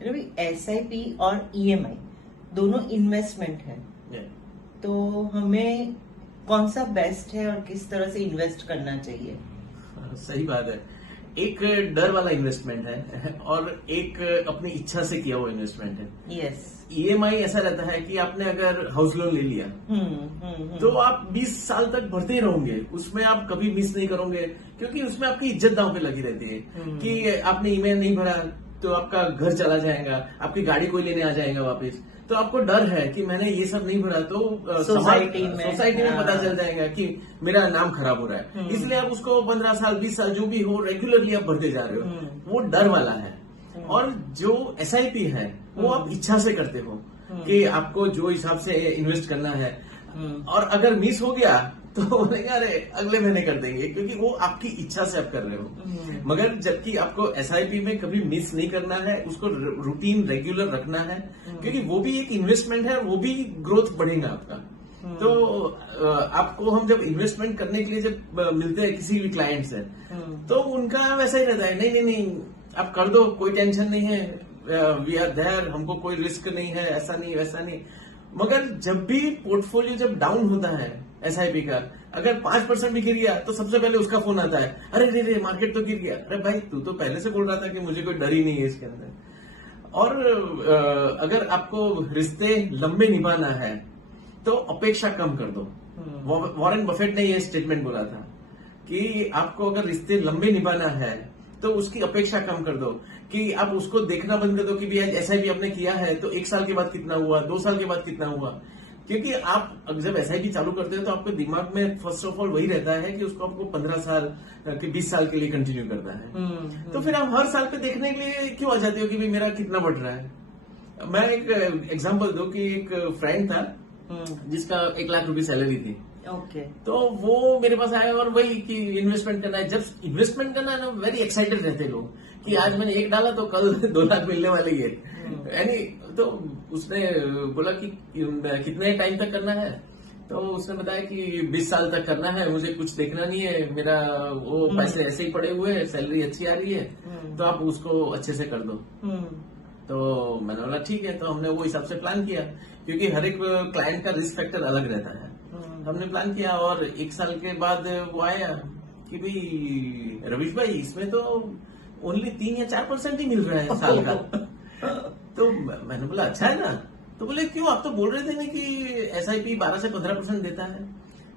Ravi, SIP और EMI दोनों investment है, तो हमें कौन सा बेस्ट है और किस तरह से इन्वेस्ट करना चाहिए? सही बात है। एक डर वाला इन्वेस्टमेंट है और एक अपनी इच्छा से किया हुआ इन्वेस्टमेंट है। यस। EMI ऐसा रहता है कि आपने अगर हाउस लोन ले लिया तो आप 20 साल तक भरते ही रहोगे, उसमें आप कभी मिस नहीं करोगे, क्योंकि उसमें आपकी इज्जत दांव पे लगी रहती है कि आपने EMI नहीं भरा तो आपका घर चला जाएगा, आपकी गाड़ी कोई लेने आ जाएगा वापस। तो आपको डर है कि मैंने ये सब नहीं भरा तो सोसाइटी में पता चल जाएगा कि मेरा नाम खराब हो रहा है, इसलिए आप उसको 15 साल 20 साल जो भी हो रेगुलरली आप भरते जा रहे हो। वो डर वाला है। और जो SIP है वो आप इच्छा से करते हो कि आपको जो हिसाब से इन्वेस्ट करना है, और अगर मिस हो गया तो बोलेगा अरे अगले महीने कर देंगे, क्योंकि वो आपकी इच्छा से आप कर रहे हो। मगर जबकि आपको SIP में कभी मिस नहीं करना है, उसको रूटीन रेगुलर रखना है, क्योंकि वो भी एक इन्वेस्टमेंट है, वो भी ग्रोथ बढ़ेगा आपका। तो आपको हम जब इन्वेस्टमेंट करने के लिए जब मिलते हैं किसी भी क्लाइंट से, तो उनका वैसा ही रहता है, नहीं नहीं नहीं आप कर दो, कोई टेंशन नहीं है, वी आर देयर, हमको कोई रिस्क नहीं है, ऐसा नहीं वैसा नहीं। मगर जब भी पोर्टफोलियो जब डाउन होता है SIP का, अगर 5% भी गिर गया तो सबसे पहले उसका फोन आता है, अरे रे मार्केट तो गिर गया। अरे भाई तू तो पहले से बोल रहा था कि मुझे कोई डर ही नहीं है इसके अंदर। और अगर आपको रिश्ते लंबे निभाना है तो अपेक्षा कम कर दो। वॉरेन बफेट ने ये स्टेटमेंट बोला था कि आपको अगर रिश्ते लंबे निभाना है तो उसकी अपेक्षा कम कर दो, कि आप उसको देखना बंद कर दो कि भी SIP आपने किया है तो 1 साल के बाद कितना हुआ, 2 साल के बाद कितना हुआ। क्योंकि आप जब SIP चालू करते हो तो आपके दिमाग में फर्स्ट ऑफ ऑल वही रहता है कि उसको आपको 15 साल के 20 साल के लिए कंटिन्यू करना है। तो फिर आप हर साल पे देखने के लिए क्यों आ जाते हो कि भाई मेरा कितना बढ़ रहा है। मैं एक एग्जांपल दूं कि एक फ्रेंड था जिसका 1 लाख रुपए सैलरी थी। ओके। तो वो मेरे पास आया और वही कि इन्वेस्टमेंट करना है। जब इन्वेस्टमेंट करना है ना, वेरी एक्साइटेड रहते लोग कि आज मैंने 1 डाला तो कल 2 लाख मिलने वाले ही है। यानी तो उसने बोला कि कितने टाइम तक करना है, तो उसने बताया कि 20 साल तक करना है, मुझे कुछ देखना नहीं है, मेरा वो पैसे ऐसे ही पड़े हुए हैं, सैलरी अच्छी आ रही है, तो आप उसको अच्छे से कर दो। तो मैंने बोला ठीक है। तो हमने वो हिसाब से प्लान किया, क्योंकि हर एक क्लाइंट का रिस्क फैक्टर अलग रहता है। हमने प्लान किया और 1 साल के बाद वो आया कि भाई रवीश भाई इसमें तो ओनली 3 या 4% ही मिल रहा है साल का। तो मैंने बोला अच्छा है ना। तो बोले क्यों, आप तो बोल रहे थे ना कि SIP 12 से 15% देता है।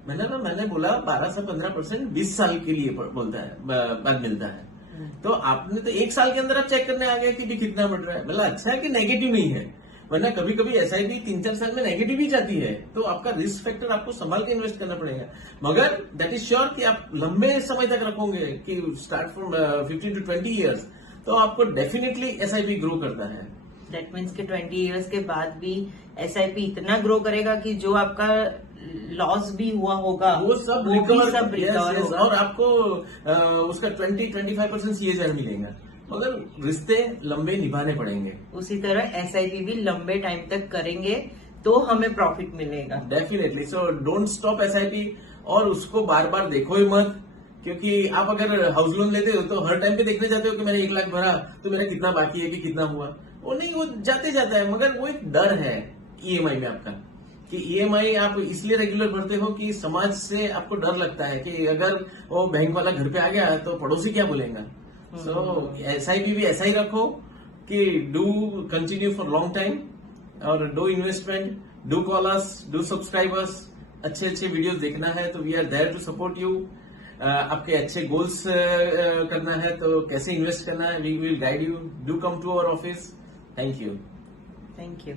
मैंने बोला 12 से 15% 20 साल के लिए बोलता है, बाद मिलता है। तो आपने तो 1 साल के अंदर आप चेक करने आ गए कि भी कितना बढ़ रहा है। बोला अच्छा है कि नेगेटिव नहीं है, वरना कभी कभी SIP 3-4 साल में नेगेटिव ही जाती है। तो आपका रिस्क फैक्टर आपको संभाल के इन्वेस्ट करना पड़ेगा। मगर दैट इज श्योर कि आप लंबे समय तक रखोगे, कि स्टार्ट फ्रॉम 15 to 20 ईयर्स, तो आपको डेफिनेटली SIP ग्रो करता है। दैट मीन्स कि 20 ईयर्स के बाद भी SIP इतना ग्रो करेगा कि जो आपका लॉस भी हुआ होगा वो सब रिकवर होगा, और आपको उसका 20-25% CSR मिलेगा। मगर रिश्ते लंबे निभाने पड़ेंगे। उसी तरह SIP भी लंबे टाइम तक करेंगे तो हमें प्रॉफिट मिलेगा। Definitely. So don't stop SIP, और उसको बार बार देखो ही मत, क्योंकि आप अगर हाउस लोन लेते हो तो हर टाइम पे देखने जाते हो कि मैंने 1 लाख भरा तो मेरा कितना बाकी है कि कितना हुआ। वो नहीं, वो जाते जाता है। मगर वो एक डर है EMI में आपका, कि EMI आप इसलिए रेगुलर भरते हो कि समाज से आपको डर लगता है कि अगर वो बैंक वाला घर पे आ गया तो पड़ोसी क्या बोलेगा। सो SIP भी ऐसा ही रखो कि do continue for long time, और do investment, do call us, do subscribers. अच्छे अच्छे वीडियोस देखना है तो we are there to support you. आपके अच्छे गोल्स करना है तो कैसे इन्वेस्ट करना है, we will guide you. Do come to our office. Thank you. Thank you.